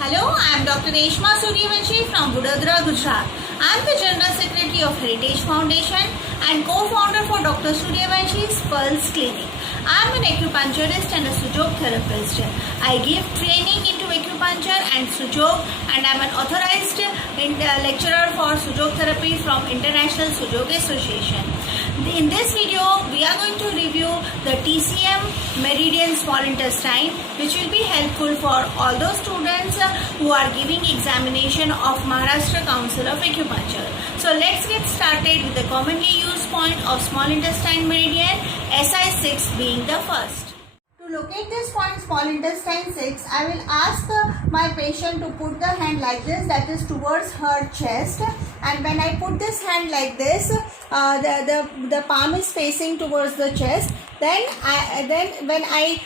Hello, I am Dr. Reshma Suryavanshi from Vadodara, Gujarat. I am the General Secretary of Heritage Foundation and co-founder for Dr. Suryavanshi's Pulse Clinic. I am an acupuncturist and a Sujok therapist. I give training into acupuncture and Sujok, and I am an authorized lecturer for Sujok therapy from International Sujok Association. In this video, we are going to review the TCM Meridian Small Intestine, which will be helpful for all those students who are giving examination of Maharashtra Council of Acupuncture. So let's get started with the commonly used point of small intestine meridian, SI6 being the first. To locate this point, small intestine 6, I will ask my patient to put the hand like this, that is towards her chest, and when I put this hand like this, the palm is facing towards the chest. Then when I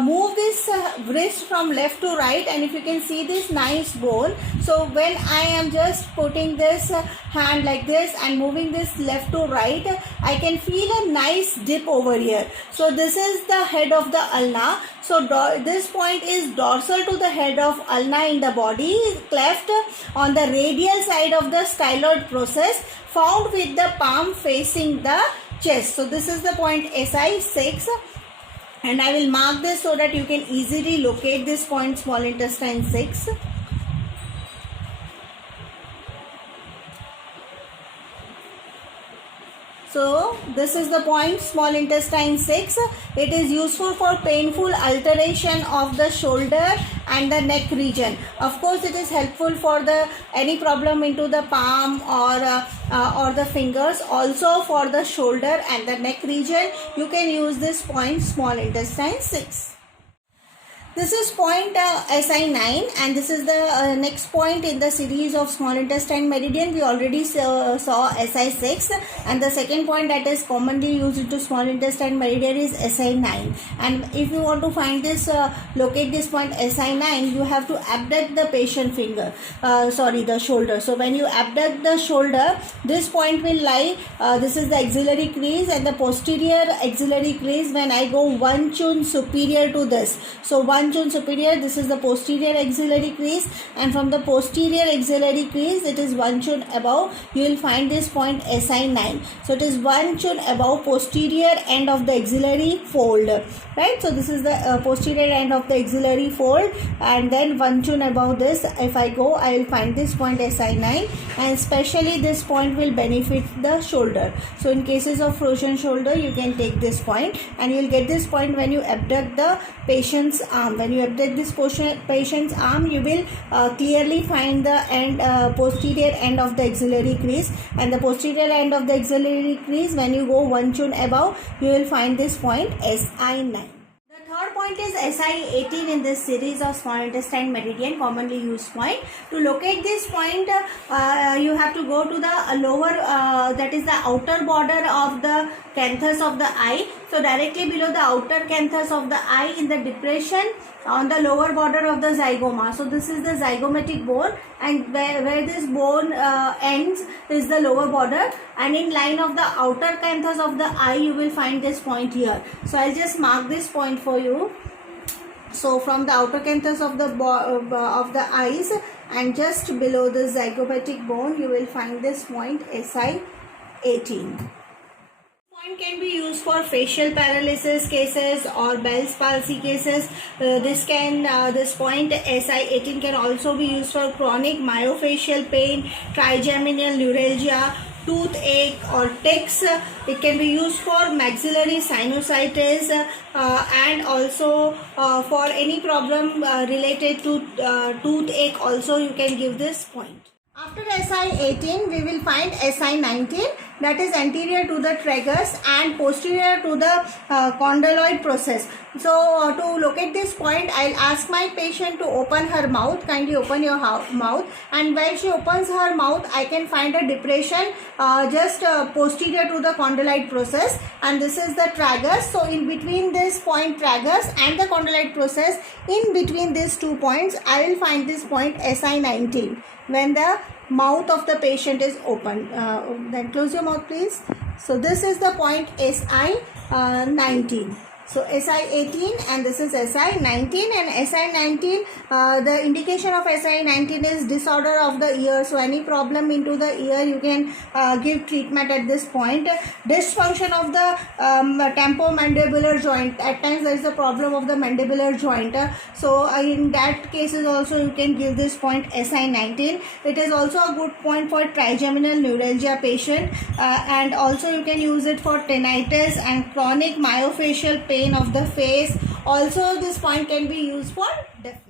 move this wrist from left to right, and if you can see this nice bone, so when I am just putting this hand like this and moving this left to right, I can feel a nice dip over here. So this is the head of the ulna. So this point is dorsal to the head of ulna in the body, cleft on the radial side of the styloid process, found with the palm facing the chest. So this is the point SI6, and I will mark this so that you can easily locate this point, small intestine 6. So this is the point, small intestine 6. It is useful for painful alteration of the shoulder and the neck region. Of course, it is helpful for any problem into the palm or the fingers. Also for the shoulder and the neck region, you can use this point, small intestine 6. This is point SI9, and this is the next point in the series of small intestine meridian. We already saw SI6, and the second point that is commonly used into small intestine meridian is SI9. And if you want to find this, locate this point SI9, you have to abduct the patient finger, the shoulder. So when you abduct the shoulder, this point will lie, this is the axillary crease and the posterior axillary crease when I go 1 chun superior to this. So 1 chun superior, this is the posterior axillary crease, and from the posterior axillary crease, it is 1 chun above, you will find this point SI9. So it is 1 chun above posterior end of the axillary fold, right? So this is the posterior end of the axillary fold, and then 1 chun above this, if I go, I will find this point SI9, and especially this point will benefit the shoulder. So in cases of frozen shoulder, you can take this point, and you will get this point when you abduct the patient's arm. When you abduct this patient's arm, you will clearly find the posterior end of the axillary crease, and the posterior end of the axillary crease, when you go 1 chun above, you will find this point SI9. Third point is SI18 in this series of small intestine meridian, commonly used point. To locate this point, you have to go to the lower, that is the outer border of the canthus of the eye. So directly below the outer canthus of the eye, in the depression on the lower border of the zygoma. So this is the zygomatic bone, and where this bone ends is the lower border, and in line of the outer canthus of the eye, you will find this point here. So I'll just mark this point for you. So from the outer canthus of the eyes, and just below the zygomatic bone, you will find this point SI18. Point can be used for facial paralysis cases or Bell's palsy cases. This point SI18 can also be used for chronic myofascial pain, trigeminal neuralgia, toothache or tics. It can be used for maxillary sinusitis, and also for any problem related to toothache also you can give this point. After SI18, we will find SI19, that is anterior to the tragus and posterior to the condyloid process. So to locate this point, I'll ask my patient to open her mouth. Kindly open your mouth, and when she opens her mouth, I can find a depression just posterior to the condyloid process, and this is the tragus. So in between this point tragus and the condyloid process, in between these 2 points, I will find this point SI19 when the mouth of the patient is open. Then close your mouth please. So this is the point SI19. So SI18 and this is SI19, and SI19, the indication of SI19 is disorder of the ear. So any problem into the ear, you can give treatment at this point. Dysfunction of the temporomandibular joint. At times there is a problem of the mandibular joint. So in that cases also you can give this point SI19. It is also a good point for trigeminal neuralgia patient, and also you can use it for tinnitus and chronic myofascial pain of the face. Also this point can be used for deafness.